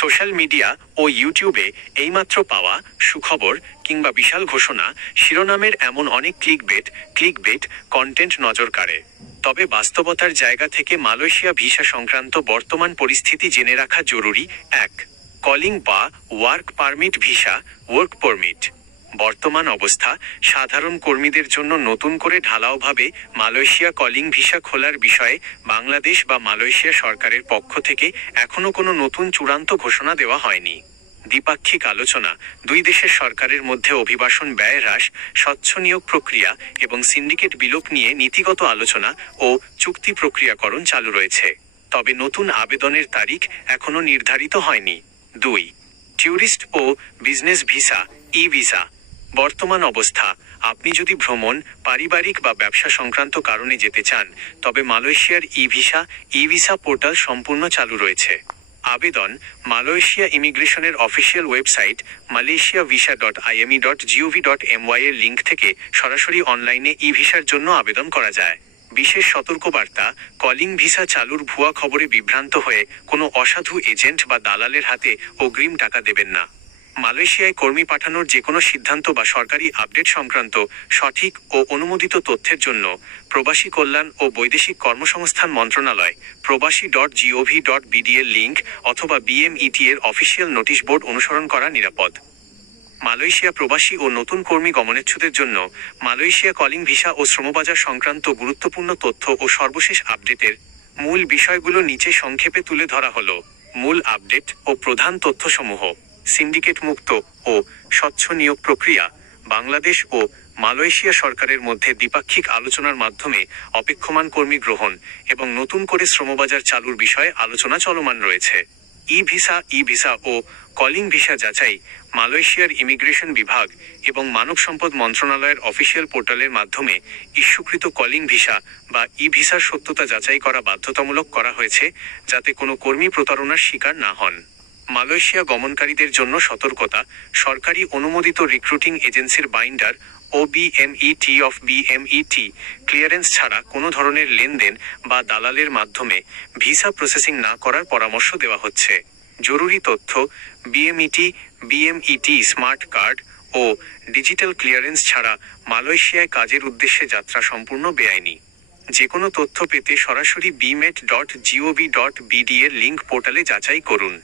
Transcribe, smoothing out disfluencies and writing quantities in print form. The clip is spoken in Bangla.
সোশ্যাল মিডিয়া ও ইউটিউবে এইমাত্র পাওয়া সুখবর কিংবা বিশাল ঘোষণা শিরোনামের এমন অনেক ক্লিকবেট কন্টেন্ট নজর কাড়ে। তবে বাস্তবতার জায়গা থেকে মালয়েশিয়া ভিসা সংক্রান্ত বর্তমান পরিস্থিতি জেনে রাখা জরুরি। ১. কলিং বা work permit visa, work permit. বর্তমান অবস্থা: সাধারণ কর্মীদের জন্য নতুন করে ঢালাওভাবে মালয়েশিয়া কলিং ভিসা খোলার বিষয়ে বাংলাদেশ বা মালয়েশিয়া সরকারের পক্ষ থেকে এখনো কোনো নতুন চূড়ান্ত ঘোষণা দেওয়া হয়নি। দ্বিপাক্ষিক আলোচনা: দুই দেশের সরকারের মধ্যে অভিবাসন ব্যয় হ্রাস, স্বচ্ছ নিয়োগ প্রক্রিয়া এবং সিন্ডিকেট বিলোপ নিয়ে নীতিগত আলোচনা ও চুক্তি প্রক্রিয়াকরণ চালু রয়েছে। তবে নতুন আবেদনের তারিখ এখনো নির্ধারিত হয়নি। ২. ট্যুরিস্ট ও বিজনেস ভিসা, ই ভিসা। বর্তমান অবস্থা: আপনি যদি ভ্রমণ, পারিবারিক বা ব্যবসা সংক্রান্ত কারণে যেতে চান, তবে মালয়েশিয়ার ই ভিসা পোর্টাল সম্পূর্ণ চালু রয়েছে। আবেদন: মালয়েশিয়া ইমিগ্রেশনের অফিসিয়াল ওয়েবসাইট malaysiavisa.ime.gov.my এর লিঙ্ক থেকে সরাসরি অনলাইনে ই ভিসার জন্য আবেদন করা যায়। বিশেষ সতর্কবার্তা: কলিং ভিসা চালুর ভুয়া খবরে বিভ্রান্ত হয়ে কোনো অসাধু এজেন্ট বা দালালের হাতে অগ্রিম টাকা দেবেন না। মালয়েশিয়ায় কর্মী পাঠানোর যেকোনো সিদ্ধান্ত বা সরকারি আপডেট সংক্রান্ত সঠিক ও অনুমোদিত তথ্যের জন্য প্রবাসী কল্যাণ ও বৈদেশিক কর্মসংস্থান মন্ত্রণালয় প্রবাসী.gov.bd এর লিঙ্ক অথবা BMET এর অফিসিয়াল নোটিশ বোর্ড অনুসরণ করা নিরাপদ। মালয়েশিয়া প্রবাসী ও নতুন কর্মী গমনেচ্ছুদের জন্য মালয়েশিয়া কলিং ভিসা ও শ্রমবাজার সংক্রান্ত গুরুত্বপূর্ণ তথ্য ও সর্বশেষ আপডেটের মূল বিষয়গুলো নিচে সংক্ষেপে তুলে ধরা হলো। মূল আপডেট ও প্রধান তথ্যসমূহ: সিন্ডিকেট মুক্ত ও স্বচ্ছ নিয়োগ প্রক্রিয়া: বাংলাদেশ ও মালয়েশিয়া সরকারের মধ্যে দ্বিপাক্ষিক আলোচনার মাধ্যমে অপেক্ষমান কর্মী গ্রহণ এবং নতুন করে শ্রমবাজার চালুর বিষয়ে আলোচনা চলমান রয়েছে। ই ভিসা ও কলিং ভিসা যাচাই: মালয়েশিয়ার ইমিগ্রেশন বিভাগ এবং মানব সম্পদ মন্ত্রণালয়ের অফিসিয়াল পোর্টালের মাধ্যমে ইস্যুকৃত কলিং ভিসা বা ই ভিসার সত্যতা যাচাই করা বাধ্যতামূলক করা হয়েছে, যাতে কোনো কর্মী প্রতারণার শিকার না হন। মালয়েশিয়া গমনকারীদের জন্য সতর্কতা: সরকারি অনুমোদিত রিক্রুটিং এজেন্সির বাইন্ডার ও BMET ক্লিয়ারেন্স ছাড়া কোনো ধরনের লেনদেন বা দালালের মাধ্যমে ভিসা প্রসেসিং না করার পরামর্শ দেওয়া হচ্ছে। জরুরি তথ্য: BMET স্মার্ট কার্ড ও ডিজিটাল ক্লিয়ারেন্স ছাড়া মালয়েশিয়ায় কাজের উদ্দেশ্যে যাত্রা সম্পূর্ণ বেআইনি। যেকোনো তথ্য পেতে সরাসরি bmet.gov.bd এর লিঙ্ক পোর্টালে যাচাই করুন।